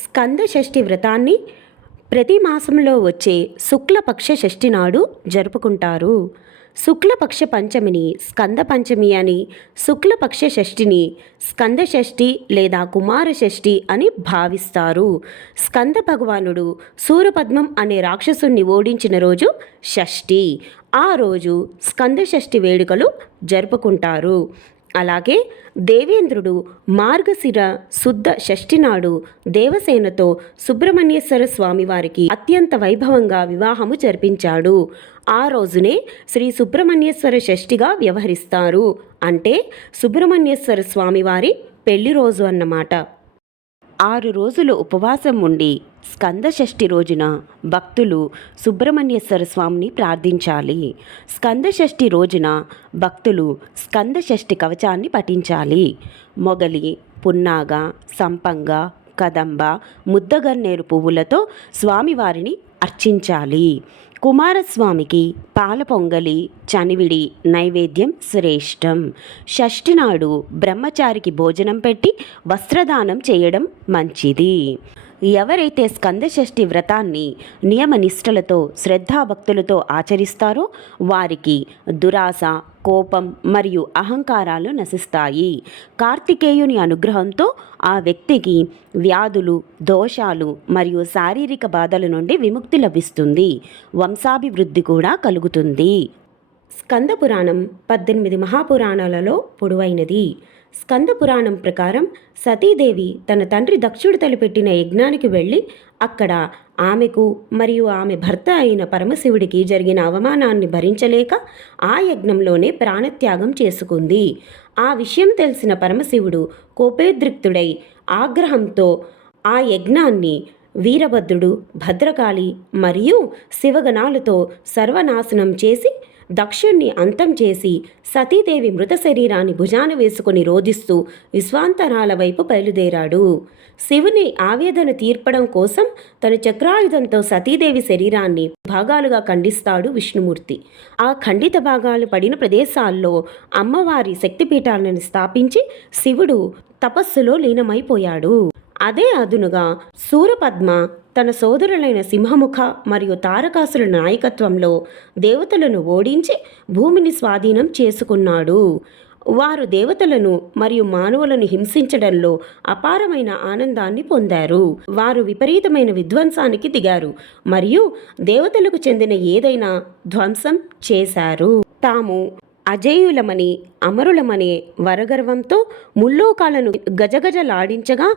స్కంద షష్ఠి వ్రతాన్ని ప్రతి మాసంలో వచ్చే శుక్లపక్ష షష్ఠి నాడు జరుపుకుంటారు. శుక్లపక్ష పంచమిని స్కంద పంచమి అని, శుక్లపక్ష షష్ఠిని స్కంద షష్ఠి లేదా కుమార షష్ఠి అని భావిస్తారు. స్కంద భగవానుడు సూరపద్మం అనే రాక్షసుణ్ణి ఓడించిన రోజు షష్ఠి. ఆ రోజు స్కంద షష్ఠి వేడుకలు జరుపుకుంటారు. అలాగే దేవేంద్రుడు మార్గశిర శుద్ధ షష్ఠి నాడు దేవసేనతో సుబ్రహ్మణ్యేశ్వర స్వామివారికి అత్యంత వైభవంగా వివాహము జరిపించాడు. ఆ రోజునే శ్రీ సుబ్రహ్మణ్యేశ్వర షష్ఠిగా వ్యవహరిస్తారు. అంటే సుబ్రహ్మణ్యేశ్వర స్వామివారి పెళ్లి రోజు అన్నమాట. 6 రోజులు ఉపవాసం ఉండి స్కంద షష్ఠి రోజున భక్తులు సుబ్రహ్మణ్యేశ్వర స్వామిని ప్రార్థించాలి. స్కంద షష్ఠి రోజున భక్తులు స్కంద షష్ఠి కవచాన్ని పఠించాలి. మొగలి, పున్నాగ, సంపంగ, కదంబ, ముద్దగన్నేరు పువ్వులతో స్వామివారిని అర్చించాలి. కుమారస్వామికి పాల పొంగలి, చనివిడి నైవేద్యం శ్రేష్టం. షష్ఠి నాడు బ్రహ్మచారికి భోజనం పెట్టి వస్త్రదానం చేయడం మంచిది. ఎవరైతే స్కందషష్ఠి వ్రతాన్ని నియమనిష్టలతో శ్రద్ధాభక్తులతో ఆచరిస్తారో వారికి దురాశ, కోపం మరియు అహంకారాలు నశిస్తాయి. కార్తికేయుని అనుగ్రహంతో ఆ వ్యక్తికి వ్యాధులు, దోషాలు మరియు శారీరక బాధల నుండి విముక్తి లభిస్తుంది. వంశాభివృద్ధి కూడా కలుగుతుంది. స్కంద పురాణం 18 మహాపురాణాలలో పొడవైనది. స్కంద పురాణం ప్రకారం సతీదేవి తన తండ్రి దక్షుడు తలపెట్టిన యజ్ఞానికి వెళ్ళి అక్కడ ఆమెకు మరియు ఆమె భర్త అయిన పరమశివుడికి జరిగిన అవమానాన్ని భరించలేక ఆ యజ్ఞంలోనే ప్రాణత్యాగం చేసుకుంది. ఆ విషయం తెలిసిన పరమశివుడు కోపోద్రిక్తుడై ఆగ్రహంతో ఆ యజ్ఞాన్ని వీరభద్రుడు, భద్రకాళి మరియు శివగణాలతో సర్వనాశనం చేసి దక్షుణ్ణి అంతం చేసి సతీదేవి మృత శరీరాన్ని భుజాన వేసుకుని రోధిస్తూ విశ్వాంతరాల వైపు బయలుదేరాడు. శివుని ఆవేదన తీర్పడం కోసం తన చక్రాయుధంతో సతీదేవి శరీరాన్ని భాగాలుగా ఖండిస్తాడు విష్ణుమూర్తి. ఆ ఖండిత భాగాలు పడిన ప్రదేశాల్లో అమ్మవారి శక్తిపీఠాలను స్థాపించి శివుడు తపస్సులో లీనమైపోయాడు. అదే అదునుగా శూరపద్మ తన సోదరులైన సింహముఖ మరియు తారకాసుల నాయకత్వంలో దేవతలను ఓడించి భూమిని స్వాధీనం చేసుకున్నాడు. వారు దేవతలను మరియు మానవులను హింసించడంలో అపారమైన ఆనందాన్ని పొందారు. వారు విపరీతమైన విధ్వంసానికి దిగారు మరియు దేవతలకు చెందిన ఏదైనా ధ్వంసం చేశారు. తాము అజేయులమని, అమరులమనే వరగర్వంతో ముల్లోకాలను గజగజలాడించగా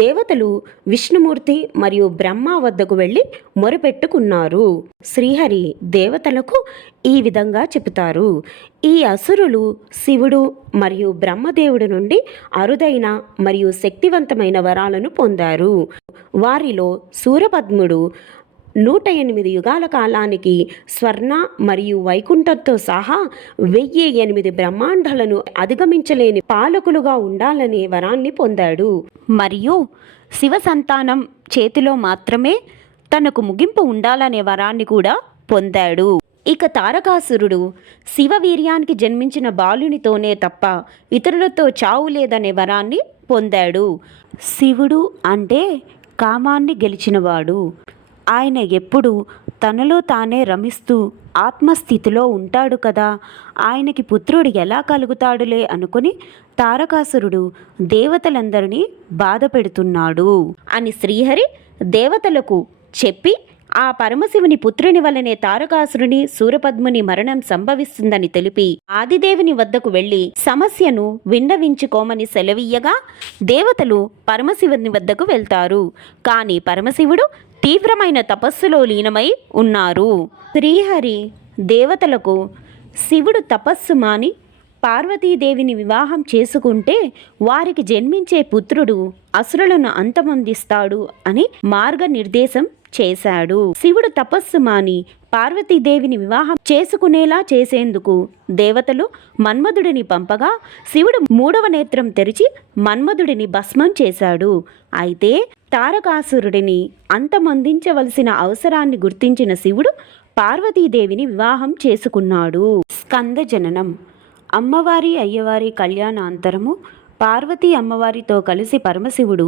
దేవతలు విష్ణుమూర్తి మరియు బ్రహ్మ వద్దకు వెళ్ళి మొరపెట్టుకున్నారు. శ్రీహరి దేవతలకు ఈ విధంగా చెబుతారు: ఈ అసురులు శివుడు మరియు బ్రహ్మదేవుడి నుండి అరుదైన మరియు శక్తివంతమైన వరాలను పొందారు. వారిలో శూరపద్ముడు 108 యుగాల కాలానికి స్వర్ణ మరియు వైకుంఠంతో సహా 1008 బ్రహ్మాండాలను అధిగమించలేని పాలకులుగా ఉండాలనే వరాన్ని పొందాడు. మరియు శివ సంతానం చేతిలో మాత్రమే తనకు ముగింపు ఉండాలనే వరాన్ని కూడా పొందాడు. ఇక తారకాసురుడు శివవీర్యానికి జన్మించిన బాలునితోనే తప్ప ఇతరులతో చావు లేదనే వరాన్ని పొందాడు. శివుడు అంటే కామాన్ని గెలిచినవాడు. ఆయన ఎప్పుడు తనలో తానే రమిస్తూ ఆత్మస్థితిలో ఉంటాడు కదా, ఆయనకి పుత్రుడు ఎలా కలుగుతాడులే అనుకుని తారకాసురుడు దేవతలందరినీ బాధ పెడుతున్నాడు అని శ్రీహరి దేవతలకు చెప్పి ఆ పరమశివుని పుత్రుని వలనే తారకాసురుని శూరపద్ముని మరణం సంభవిస్తుందని తెలిపి ఆదిదేవుని వద్దకు వెళ్లి సమస్యను విన్నవించుకోమని సెలవీయగా దేవతలు పరమశివుని వద్దకు వెళ్తారు. కానీ పరమశివుడు తీవ్రమైన తపస్సులో లీనమై ఉన్నారు. శ్రీహరి దేవతలకు శివుడు తపస్సు మాని పార్వతీదేవిని వివాహం చేసుకుంటే వారికి జన్మించే పుత్రుడు అసురులను అంతమొందిస్తాడు అని మార్గనిర్దేశం చేశాడు. శివుడు తపస్సు మాని పార్వతీదేవిని వివాహం చేసుకునేలా చేసేందుకు దేవతలు మన్మధుడిని పంపగా శివుడు 3వ నేత్రం తెరిచి మన్మధుడిని భస్మం చేశాడు. అయితే తారకాసురుడిని అంతమొందించవలసిన అవసరాన్ని గుర్తించిన శివుడు పార్వతీదేవిని వివాహం చేసుకున్నాడు. స్కంద జననం. అమ్మవారి అయ్యవారి కళ్యాణాంతరము పార్వతీ అమ్మవారితో కలిసి పరమశివుడు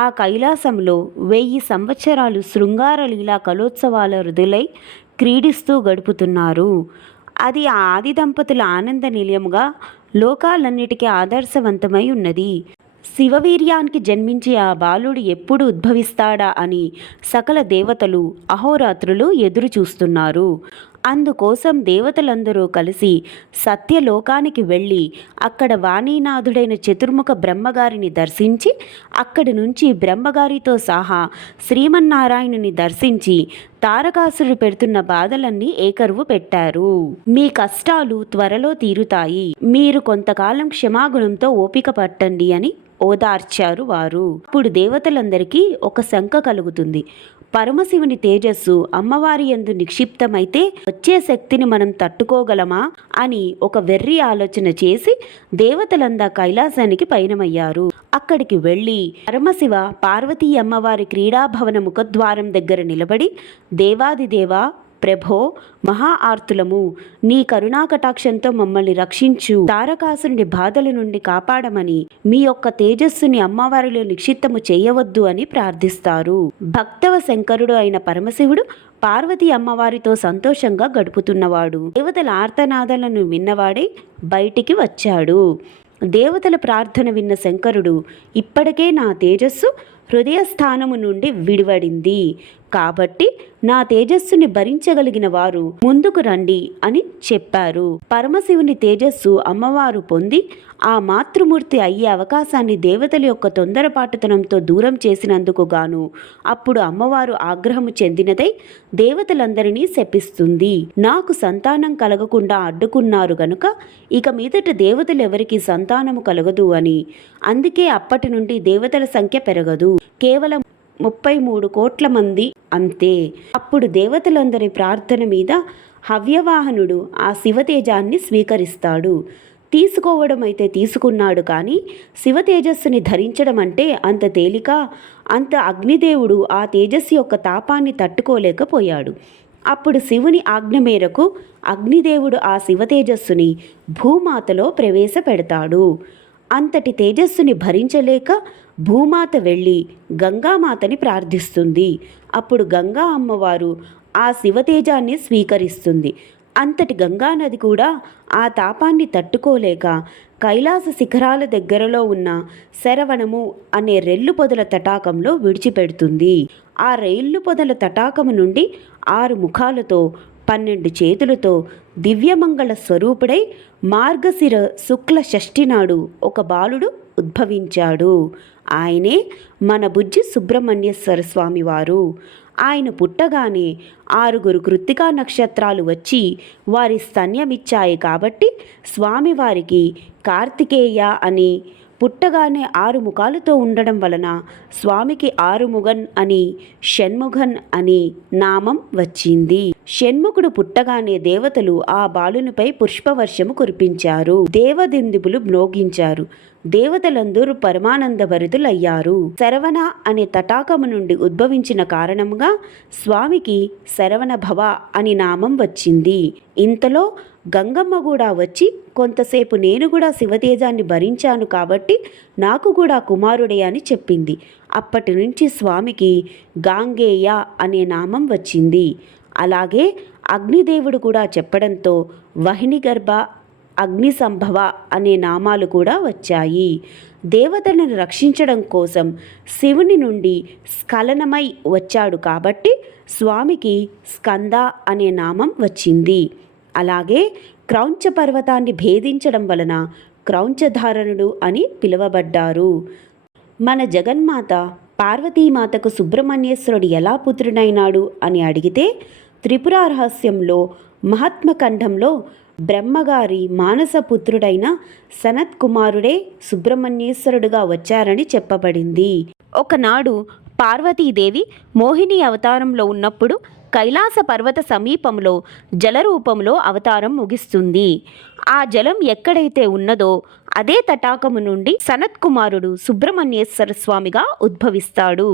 ఆ కైలాసంలో 1000 సంవత్సరాలు శృంగార లీలా కలోత్సవాల రుదులై క్రీడిస్తూ గడుపుతున్నారు. అది ఆ ఆది దంపతుల ఆనంద నిలయముగా లోకాలన్నిటికీ ఆదర్శవంతమై ఉన్నది. శివవీర్యానికి జన్మించి ఆ బాలుడు ఎప్పుడు ఉద్భవిస్తాడా అని సకల దేవతలు అహోరాత్రులు ఎదురు చూస్తున్నారు. అందుకోసం దేవతలందరూ కలిసి సత్యలోకానికి వెళ్ళి అక్కడ వాణీనాథుడైన చతుర్ముఖ బ్రహ్మగారిని దర్శించి అక్కడి నుంచి బ్రహ్మగారితో సహా శ్రీమన్నారాయణుని దర్శించి తారకాసురుడు పెడుతున్న బాధలన్నీ ఏకరువు పెట్టారు. మీ కష్టాలు త్వరలో తీరుతాయి, మీరు కొంతకాలం క్షమాగుణంతో ఓపిక పట్టండి అని ఓదార్చారు వారు. ఇప్పుడు దేవతలందరికీ ఒక శంక కలుగుతుంది. పరమశివుని తేజస్సు అమ్మవారి యందు నిక్షిప్తమైతే వచ్చే శక్తిని మనం తట్టుకోగలమా అని ఒక వెర్రి ఆలోచన చేసి దేవతలందా కైలాసానికి పయనమయ్యారు. అక్కడికి వెళ్ళి పరమశివ పార్వతీ అమ్మవారి క్రీడాభవన ముఖద్వారం దగ్గర నిలబడి, దేవాదిదేవా ప్రభో, మహా ఆర్తులము, నీ కరుణాకటాక్షంతో మమ్మల్ని రక్షించు, తారకాసురుని బాధల నుండి కాపాడమని, మీ యొక్క తేజస్సుని అమ్మవారిలో నిక్షిప్తము చేయవద్దు అని ప్రార్థిస్తారు. భక్తవ శంకరుడు అయిన పరమశివుడు పార్వతీ అమ్మవారితో సంతోషంగా గడుపుతున్నవాడు. దేవతల ఆర్తనాదాలను విన్నవాడే బయటికి వచ్చాడు. దేవతల ప్రార్థన విన్న శంకరుడు, ఇప్పటికే నా తేజస్సు హృదయస్థానము నుండి విడివడింది, కాబట్టి నా తేజస్సుని భరించగలిగిన వారు ముందుకు రండి అని చెప్పారు. పరమశివుని తేజస్సు అమ్మవారు పొంది ఆ మాతృమూర్తి అయ్యే అవకాశాన్ని దేవతల యొక్క తొందరపాటుతనంతో దూరం చేసినందుకు గాను అప్పుడు అమ్మవారు ఆగ్రహము చెందినదై దేవతలందరినీ శపిస్తుంది. నాకు సంతానం కలగకుండా అడ్డుకున్నారు గనుక ఇక మీదట దేవతలు ఎవరికి సంతానము కలగదు అని. అందుకే అప్పటి నుండి దేవతల సంఖ్య పెరగదు, కేవలం 33 కోట్ల మంది అంతే. అప్పుడు దేవతలందరి ప్రార్థన మీద హవ్యవాహనుడు ఆ శివతేజాన్ని స్వీకరిస్తాడు. తీసుకోవడం అయితే తీసుకున్నాడు, కానీ శివతేజస్సుని ధరించడం అంటే అంత తేలిక? అంత అగ్నిదేవుడు ఆ తేజస్సు యొక్క తాపాన్ని తట్టుకోలేకపోయాడు. అప్పుడు శివుని ఆజ్ఞ మేరకు అగ్నిదేవుడు ఆ శివతేజస్సుని భూమాతలో ప్రవేశపెడతాడు. అంతటి తేజస్సుని భరించలేక భూమాత వెళ్ళి గంగామాతని ప్రార్థిస్తుంది. అప్పుడు గంగా అమ్మవారు ఆ శివతేజాన్ని స్వీకరిస్తుంది. అంతటి గంగానది కూడా ఆ తాపాన్ని తట్టుకోలేక కైలాస శిఖరాల దగ్గరలో ఉన్న శరవణము అనే రెల్లు పొదల తటాకంలో విడిచిపెడుతుంది. ఆ రెల్లు పొదల తటాకము నుండి 6 ముఖాలతో 12 చేతులతో దివ్యమంగళ స్వరూపుడై మార్గశిర శుక్ల షష్ఠి నాడు ఒక బాలుడు ఉద్భవించాడు. ఆయనే మన బుజ్జి సుబ్రహ్మణ్యేశ్వర స్వామి వారు. ఆయన పుట్టగానే 6 కృత్తికా నక్షత్రాలు వచ్చి వారి స్తన్యమిచ్చాయి కాబట్టి స్వామివారికి కార్తికేయ అని, పుట్టగానే 6 ముఖాలతో ఉండడం వలన స్వామికి ఆరుముగన్ అని, షణ్ముఖన్ అని నామం వచ్చింది. షణ్ముఖుడు పుట్టగానే దేవతలు ఆ బాలునిపై పుష్పవర్షము కురిపించారు. దేవదిందుబులు మ్రోగించారు. దేవతలందరూ పరమానందభరితులయ్యారు. శరవణ అనే తటాకము నుండి ఉద్భవించిన కారణంగా స్వామికి శరవణ భవ అని నామం వచ్చింది. ఇంతలో గంగమ్మ కూడా వచ్చి, కొంతసేపు నేను కూడా శివతేజాన్ని భరించాను కాబట్టి నాకు కూడా కుమారుడే అని చెప్పింది. అప్పటి నుంచి స్వామికి గాంగేయ అనే నామం వచ్చింది. అలాగే అగ్నిదేవుడు కూడా చెప్పడంతో వహినిగర్భ, అగ్ని సంభవ అనే నామాలు కూడా వచ్చాయి. దేవతలను రక్షించడం కోసం శివుని నుండి స్ఖలనమై వచ్చాడు కాబట్టి స్వామికి స్కంద అనే నామం వచ్చింది. అలాగే క్రౌంచ పర్వతాన్ని భేదించడం వలన క్రౌంచధారణుడు అని పిలువబడ్డారు. మన జగన్మాత పార్వతీమాతకు సుబ్రహ్మణ్యేశ్వరుడు ఎలా పుత్రుడైనాడు అని అడిగితే, త్రిపుర రహస్యంలో మహాత్మఖండంలో బ్రహ్మగారి మానసపుత్రుడైన సనత్ కుమారుడే సుబ్రహ్మణ్యేశ్వరుడుగా వచ్చారని చెప్పబడింది. ఒకనాడు పార్వతీదేవి మోహిని అవతారంలో ఉన్నప్పుడు కైలాస పర్వత సమీపంలో జలరూపంలో అవతారం ముగిస్తుంది. ఆ జలం ఎక్కడైతే ఉన్నదో అదే తటాకము నుండి సనత్ కుమారుడు సుబ్రహ్మణ్యేశ్వర స్వామిగా ఉద్భవిస్తాడు.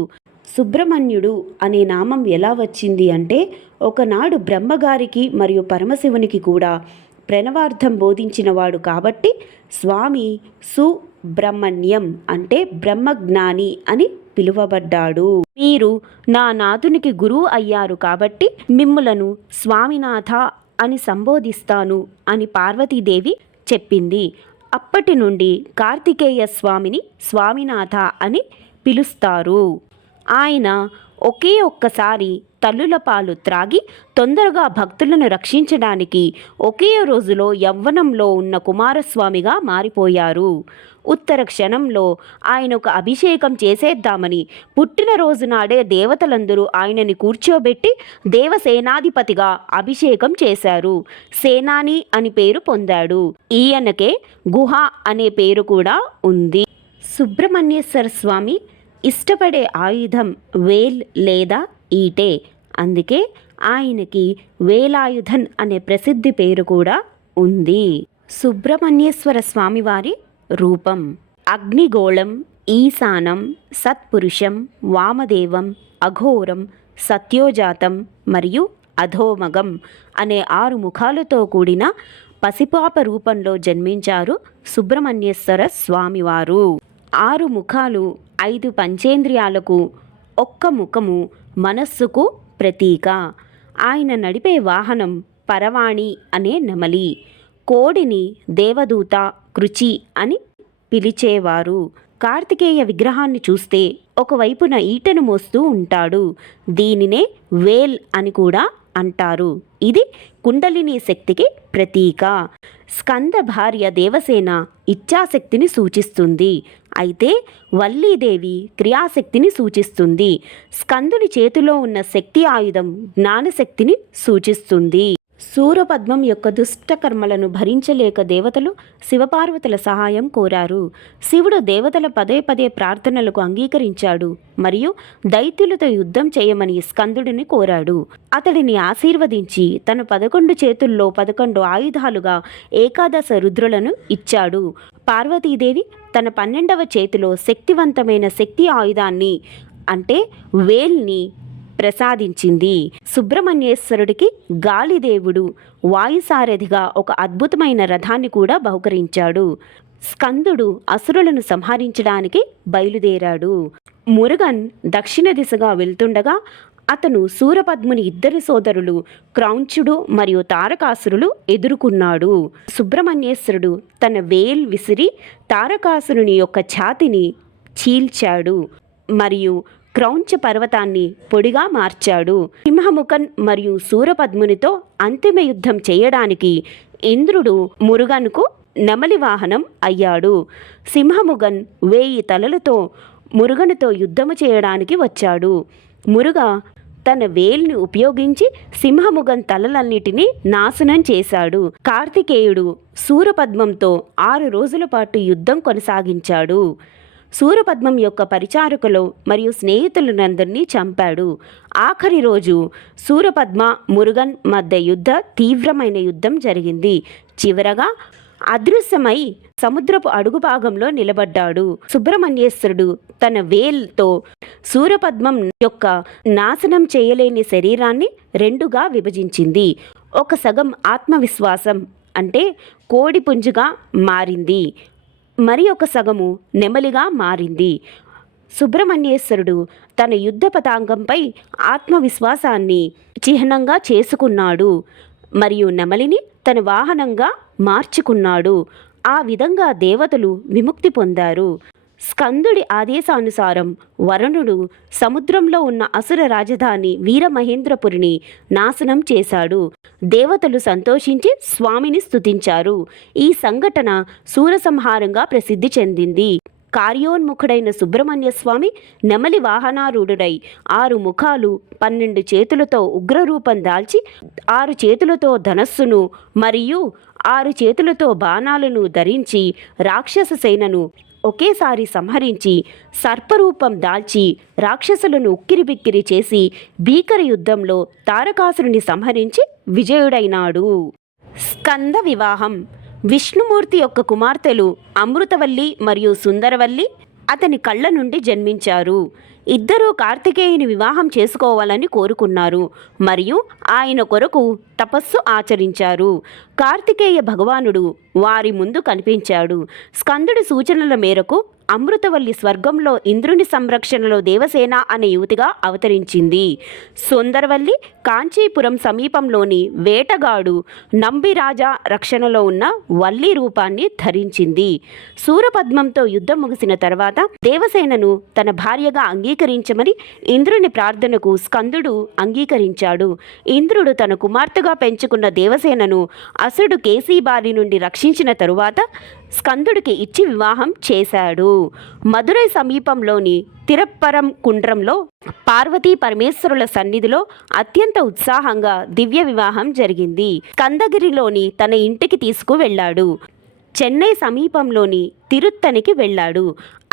సుబ్రహ్మణ్యుడు అనే నామం ఎలా వచ్చింది అంటే, ఒకనాడు బ్రహ్మగారికి మరియు పరమశివునికి కూడా ప్రణవార్థం బోధించినవాడు కాబట్టి స్వామి సుబ్రహ్మణ్యం అంటే బ్రహ్మజ్ఞాని అని పిలువబడ్డాడు. మీరు నా నాథునికి గురువు అయ్యారు కాబట్టి మిమ్ములను స్వామినాథ అని సంబోధిస్తాను అని పార్వతీదేవి చెప్పింది. అప్పటి నుండి కార్తికేయ స్వామిని స్వామినాథ అని పిలుస్తారు. ఆయన ఒకే ఒక్కసారి తల్లుల పాలు త్రాగి తొందరగా భక్తులను రక్షించడానికి ఒకే రోజులో యవ్వనంలో ఉన్న కుమారస్వామిగా మారిపోయారు. ఉత్తర క్షణంలో ఆయనకు అభిషేకం చేసేద్దామని పుట్టినరోజు నాడే దేవతలందరూ ఆయనని కూర్చోబెట్టి దేవసేనాధిపతిగా అభిషేకం చేశారు. సేనాని అని పేరు పొందాడు. ఈయనకే గుహ అనే పేరు కూడా ఉంది. సుబ్రహ్మణ్యేశ్వర స్వామి ఇష్టపడే ఆయుధం వేల్ లేదా ఈటే. అందుకే ఆయనకి వేలాయుధన్ అనే ప్రసిద్ధి పేరు కూడా ఉంది. సుబ్రహ్మణ్యేశ్వర స్వామివారి రూపం అగ్నిగోళం, ఈశానం, సత్పురుషం, వామదేవం, అఘోరం, సత్యోజాతం మరియు అధోమగం అనే 6 ముఖాలతో కూడిన పసిపాప రూపంలో జన్మించారు సుబ్రహ్మణ్యేశ్వర స్వామివారు. 6 ముఖాలు, 5 పంచేంద్రియాలకు, ఒక్క ముఖము మనస్సుకు ప్రతీక. ఆయన నడిపే వాహనం పరవాణి అనే నెమలి. కోడిని దేవదూత, కృచి అని పిలిచేవారు. కార్తికేయ విగ్రహాన్ని చూస్తే ఒకవైపున ఈటను మోస్తూ ఉంటాడు. దీనినే వేల్ అని కూడా అంటారు. ఇది కుండలిని శక్తికి ప్రతీక. స్కంద భార్య దేవసేన ఇచ్ఛాశక్తిని సూచిస్తుంది. అయితే వల్లీదేవి క్రియాశక్తిని సూచిస్తుంది. స్కందుని చేతిలో ఉన్న శక్తి ఆయుధం జ్ఞానశక్తిని సూచిస్తుంది. సూరపద్మం యొక్క దుష్టకర్మలను భరించలేక దేవతలు శివపార్వతుల సహాయం కోరారు. శివుడు దేవతల పదే పదే ప్రార్థనలకు అంగీకరించాడు మరియు దైత్యులతో యుద్ధం చేయమని స్కందుడిని కోరాడు. అతడిని ఆశీర్వదించి తన 11 చేతుల్లో 11 ఆయుధాలుగా ఏకాదశ రుద్రులను ఇచ్చాడు. పార్వతీదేవి తన 12వ చేతిలో శక్తివంతమైన శక్తి ఆయుధాన్ని అంటే వేల్ని ప్రసాదించింది. సుబ్రహ్మణ్యేశ్వరుడికి గాలిదేవుడు వాయుసారథిగా ఒక అద్భుతమైన రథాన్ని కూడా బహుకరించాడు. స్కందుడు అసురులను సంహరించడానికి బయలుదేరాడు. మురుగన్ దక్షిణ దిశగా వెళ్తుండగా అతను సూరపద్ముని 2 సోదరులు క్రౌంచుడు మరియు తారకాసురులు ఎదుర్కొన్నాడు. సుబ్రహ్మణ్యేశ్వరుడు తన వేల్ విసిరి తారకాసురుని యొక్క ఛాతిని చీల్చాడు మరియు క్రౌంచ పర్వతాన్ని పొడిగా మార్చాడు. సింహముఖన్ మరియు సూరపద్మునితో అంతిమ యుద్ధం చేయడానికి ఇంద్రుడు మురుగన్కు నెమలి వాహనం అయ్యాడు. సింహముఖన్ 1000 తలలతో మురుగనుతో యుద్ధము చేయడానికి వచ్చాడు. మురుగ తన వేల్ని ఉపయోగించి సింహముఖన్ తలలన్నిటినీ నాశనం చేశాడు. కార్తికేయుడు సూరపద్మంతో 6 రోజుల పాటు యుద్ధం కొనసాగించాడు. సూరపద్మం యొక్క పరిచారకులు మరియు స్నేహితులందరినీ చంపాడు. ఆఖరి రోజు సూరపద్మ మురుగన్ మధ్య తీవ్రమైన యుద్ధం జరిగింది. చివరగా అదృశ్యమై సముద్రపు అడుగు భాగంలో నిలబడ్డాడు. సుబ్రహ్మణ్యేశ్వరుడు తన వేల్తో సూరపద్మం యొక్క నాశనం చేయలేని శరీరాన్ని 2గా విభజించింది. ఒక సగం ఆత్మవిశ్వాసం అంటే కోడి పుంజుగా మారింది. మరి ఒక సగము నెమలిగా మారింది. సుబ్రహ్మణ్యేశ్వరుడు తన యుద్ధ పతాంగంపై ఆత్మవిశ్వాసాన్ని చిహ్నంగా చేసుకున్నాడు మరియు నెమలిని తన వాహనంగా మార్చుకున్నాడు. ఆ విధంగా దేవతలు విముక్తి పొందారు. స్కందుడి ఆదేశానుసారం వరుణుడు సముద్రంలో ఉన్న అసుర రాజధాని వీరమహేంద్రపురిని నాశనం చేశాడు. దేవతలు సంతోషించి స్వామిని స్తుతించారు. ఈ సంఘటన సూరసంహారంగా ప్రసిద్ధి చెందింది. కార్యోన్ముఖుడైన సుబ్రహ్మణ్య స్వామి నెమలి వాహనారూఢుడై 6 ముఖాలు 12 చేతులతో ఉగ్రరూపం దాల్చి 6 చేతులతో ధనస్సును మరియు 6 చేతులతో బాణాలను ధరించి రాక్షస సేనను ఒకేసారి సంహరించి సర్పరూపం దాల్చి రాక్షసులను ఉక్కిరిబిక్కిరి చేసి భీకర యుద్ధంలో తారకాసురుని సంహరించి విజయుడైనాడు. స్కంద వివాహం. విష్ణుమూర్తి యొక్క కుమార్తెలు అమృతవల్లి మరియు సుందరవల్లి అతని కళ్ళ నుండి జన్మించారు. ఇద్దరూ కార్తికేయుని వివాహం చేసుకోవాలని కోరుకున్నారు మరియు ఆయన కొరకు తపస్సు ఆచరించారు. కార్తికేయ భగవానుడు వారి ముందు కనిపించాడు. స్కందుడి సూచనల మేరకు అమృతవల్లి స్వర్గంలో ఇంద్రుని సంరక్షణలో దేవసేన అనే యువతిగా అవతరించింది. సుందరవల్లి కాంచీపురం సమీపంలోని వేటగాడు నంబిరాజా రక్షణలో ఉన్న వల్లి రూపాన్ని ధరించింది. సూరపద్మంతో యుద్ధం ముగిసిన తర్వాత దేవసేనను తన భార్యగా అంగీకరించమని ఇంద్రుని ప్రార్థనకు స్కందుడు అంగీకరించాడు. ఇంద్రుడు తన కుమార్తెగా పెంచుకున్న దేవసేనను అసురుడు కేసీ బారి నుండి రక్షించిన తరువాత స్కందుడికి ఇచ్చి వివాహం చేశాడు. మదురై సమీపంలోని తిరప్పరం కుండ్రంలో పార్వతీ పరమేశ్వరుల సన్నిధిలో అత్యంత ఉత్సాహంగా దివ్య వివాహం జరిగింది. స్కందగిరిలోని తన ఇంటికి తీసుకువెళ్ళాడు. చెన్నై సమీపంలోని తిరుత్తనికి వెళ్ళాడు.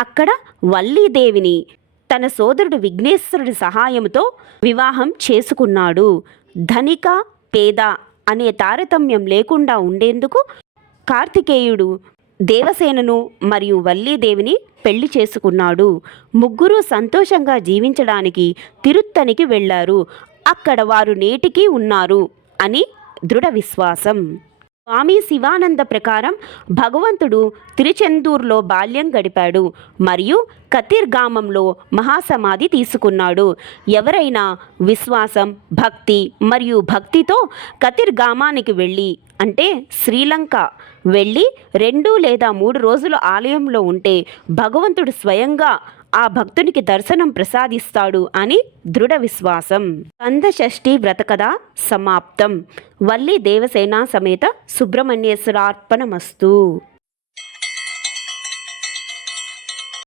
అక్కడ వల్లీదేవిని తన సోదరుడు విఘ్నేశ్వరుడి సహాయంతో వివాహం చేసుకున్నాడు. ధనిక పేద అనే తారతమ్యం లేకుండా ఉండేందుకు కార్తికేయుడు దేవసేనను మరియు వల్లీదేవిని పెళ్లి చేసుకున్నాడు. ముగ్గురు సంతోషంగా జీవించడానికి తిరుత్తనికి వెళ్ళారు. అక్కడ వారు నేటికీ ఉన్నారు అని దృఢ విశ్వాసం. స్వామి శివానంద ప్రకారం భగవంతుడు తిరుచెందూరులో బాల్యం గడిపాడు మరియు కతిర్గామంలో మహాసమాధి తీసుకున్నాడు. ఎవరైనా విశ్వాసం, భక్తి మరియు భక్తితో కతిర్గామానికి వెళ్ళి అంటే శ్రీలంక వెళ్ళి 2 లేదా 3 రోజులు ఆలయంలో ఉంటే భగవంతుడు స్వయంగా ఆ భక్తునికి దర్శనం ప్రసాదిస్తాడు అని దృఢ విశ్వాసం. స్కంద షష్ఠి వ్రతకథ సమాప్తం. వల్లి దేవసేన సమేత సుబ్రహ్మణ్యేశ్వరార్పణమస్తు.